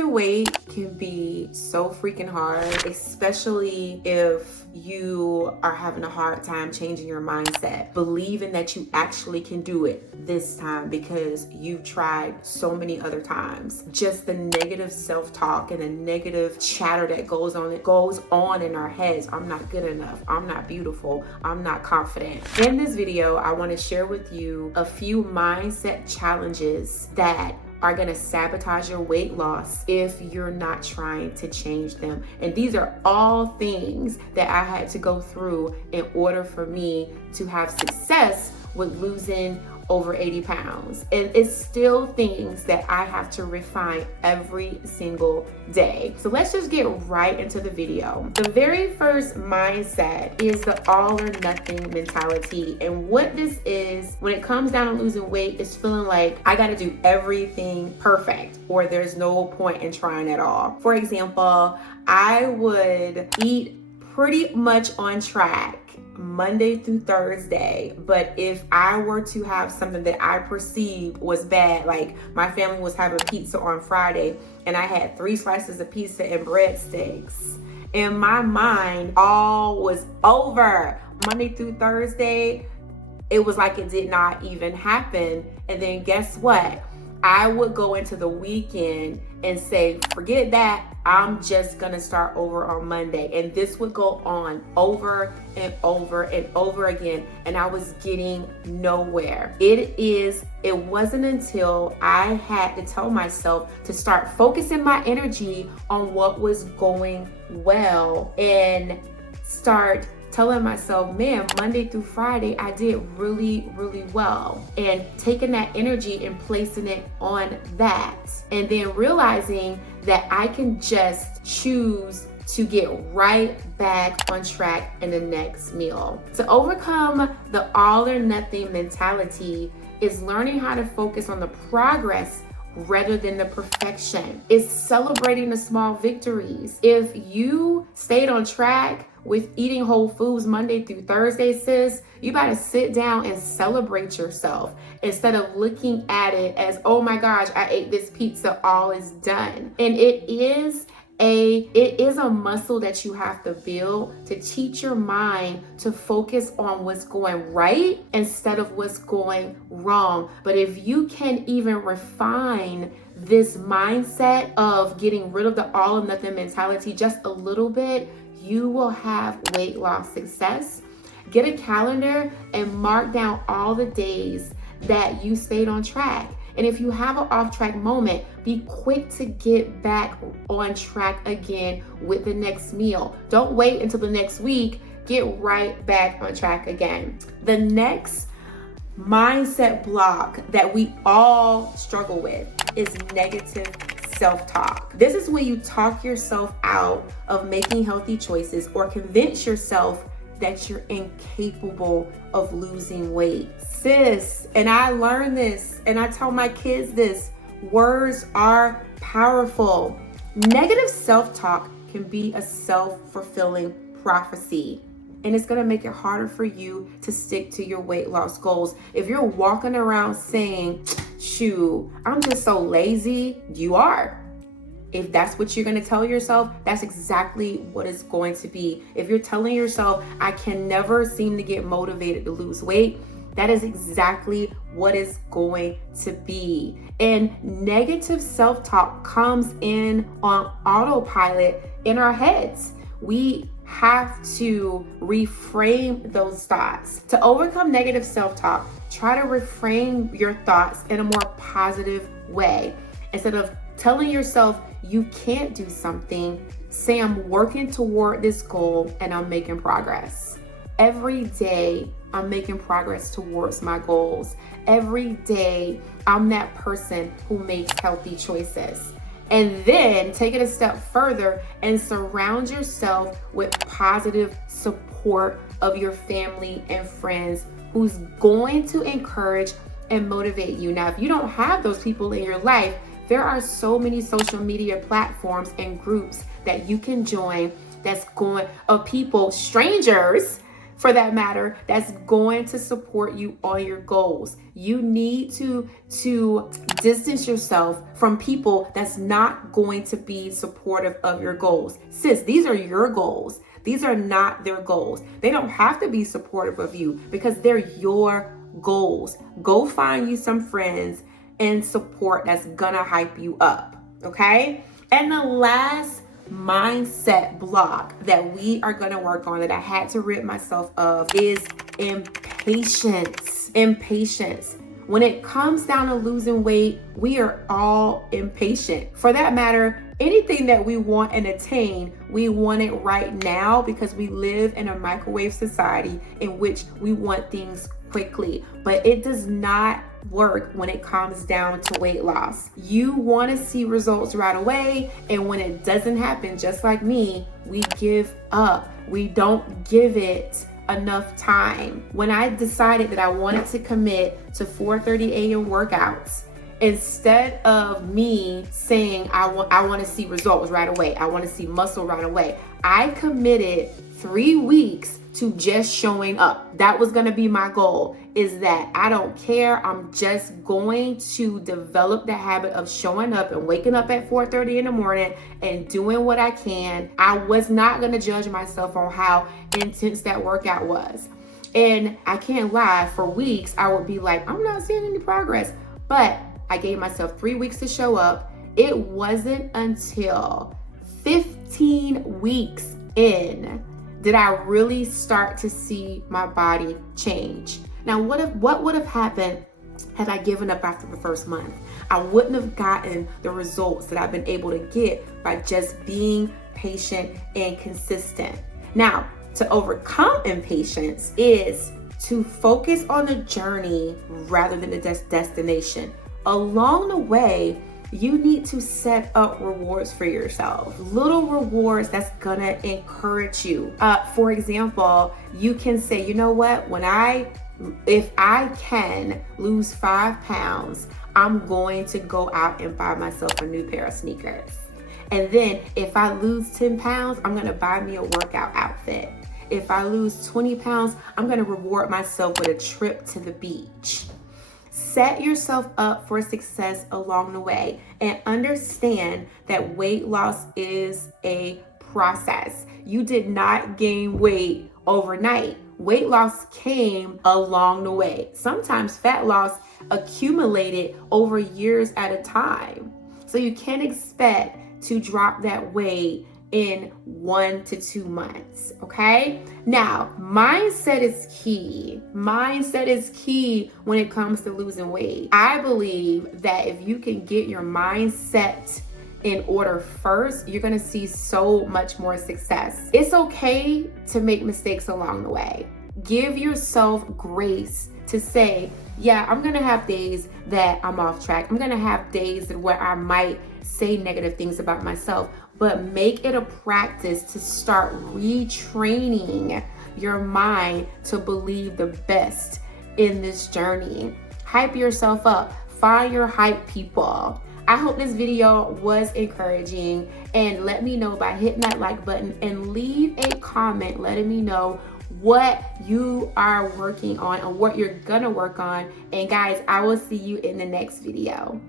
Losing weight can be so freaking hard, especially if you are having a hard time changing your mindset, believing that you actually can do it this time because you've tried so many other times. Just the negative self-talk and the negative chatter that goes on in our heads. I'm not good enough. I'm not beautiful. I'm not confident. In this video, I want to share with you a few mindset challenges that are going to sabotage your weight loss if you're not trying to change them. And these are all things that I had to go through in order for me to have success with losing over 80 pounds. And it's still things that I have to refine every single day. So let's just get right into the video. The very first mindset is the all or nothing mentality. And what this is, when it comes down to losing weight, is feeling like I gotta do everything perfect or there's no point in trying at all. For example, I would eat pretty much on track Monday through Thursday, but if I were to have something that I perceived was bad, like my family was having pizza on Friday and I had 3 slices of pizza and breadsticks, in my mind all was over. Monday through Thursday, it was like it did not even happen. And then guess what? I would go into the weekend and say, forget that, I'm just gonna start over on Monday. And this would go on over and over and over again. And I was getting nowhere. It wasn't until I had to tell myself to start focusing my energy on what was going well and start telling myself, man, Monday through Friday, I did really, really well. And taking that energy and placing it on that. And then realizing that I can just choose to get right back on track in the next meal. To overcome the all or nothing mentality is learning how to focus on the progress rather than the perfection. It's celebrating the small victories. If you stayed on track with eating whole foods Monday through Thursday, sis, you gotta sit down and celebrate yourself instead of looking at it as, oh my gosh, I ate this pizza, all is done. And it is a muscle that you have to build to teach your mind to focus on what's going right instead of what's going wrong. But if you can even refine this mindset of getting rid of the all or nothing mentality just a little bit, you will have weight loss success. Get a calendar and mark down all the days that you stayed on track. And if you have an off-track moment, be quick to get back on track again with the next meal. Don't wait until the next week. Get right back on track again. The next mindset block that we all struggle with is negative self-talk. This is when you talk yourself out of making healthy choices or convince yourself that you're incapable of losing weight. Sis, and I learned this and I tell my kids this, words are powerful. Negative self-talk can be a self-fulfilling prophecy. And it's gonna make it harder for you to stick to your weight loss goals. If you're walking around saying, shoot, I'm just so lazy, you are. If that's what you're gonna tell yourself, that's exactly what it's going to be. If you're telling yourself, I can never seem to get motivated to lose weight, that is exactly what it's going to be. And negative self-talk comes in on autopilot in our heads. We have to reframe those thoughts. To overcome negative self-talk, try to reframe your thoughts in a more positive way. Instead of telling yourself you can't do something, say I'm working toward this goal and I'm making progress. Every day I'm making progress towards my goals. Every day I'm that person who makes healthy choices. And then take it a step further and surround yourself with positive support of your family and friends who's going to encourage and motivate you. Now, if you don't have those people in your life, there are so many social media platforms and groups that you can join that's going of people, strangers, for that matter, that's going to support you on your goals. You need to distance yourself from people that's not going to be supportive of your goals. Sis, these are your goals. These are not their goals. They don't have to be supportive of you because they're your goals. Go find you some friends and support that's gonna hype you up, okay? And the last mindset block that we are going to work on, that I had to rid myself of, is impatience. Impatience. When it comes down to losing weight, we are all impatient. For that matter, anything that we want and attain, we want it right now because we live in a microwave society in which we want things quickly. But it does not work when it comes down to weight loss. You want to see results right away, and when it doesn't happen, just like me, we give up. We don't give it enough time. When I decided that I wanted to commit to 4:30 a.m. workouts, instead of me saying I want to see results right away, I want to see muscle right away, I committed 3 weeks to just showing up. That was going to be my goal, is that I don't care. I'm just going to develop the habit of showing up and waking up at 4:30 in the morning and doing what I can. I was not going to judge myself on how intense that workout was. And I can't lie, for weeks I would be like, I'm not seeing any progress. But I gave myself 3 weeks to show up. It wasn't until 15 weeks in did I really start to see my body change. Now, what would have happened had I given up after the first month? I wouldn't have gotten the results that I've been able to get by just being patient and consistent. Now, to overcome impatience is to focus on the journey rather than the destination. Along the way, you need to set up rewards for yourself. Little rewards that's gonna encourage you. For example, you can say, you know what, if I can lose 5 pounds, I'm going to go out and buy myself a new pair of sneakers. And then if I lose 10 pounds, I'm gonna buy me a workout outfit. If I lose 20 pounds, I'm gonna reward myself with a trip to the beach. Set yourself up for success along the way and understand that weight loss is a process. You did not gain weight overnight. Weight loss came along the way. Sometimes fat loss accumulated over years at a time. So you can't expect to drop that weight in 1 to 2 months, okay? Now, mindset is key. Mindset is key when it comes to losing weight. I believe that if you can get your mindset in order first, you're gonna see so much more success. It's okay to make mistakes along the way. Give yourself grace to say, yeah, I'm gonna have days that I'm off track. I'm gonna have days where I might say negative things about myself, but make it a practice to start retraining your mind to believe the best in this journey. Hype yourself up. Find your hype people. I hope this video was encouraging, and let me know by hitting that like button and leave a comment letting me know what you are working on and what you're gonna work on. And guys, I will see you in the next video.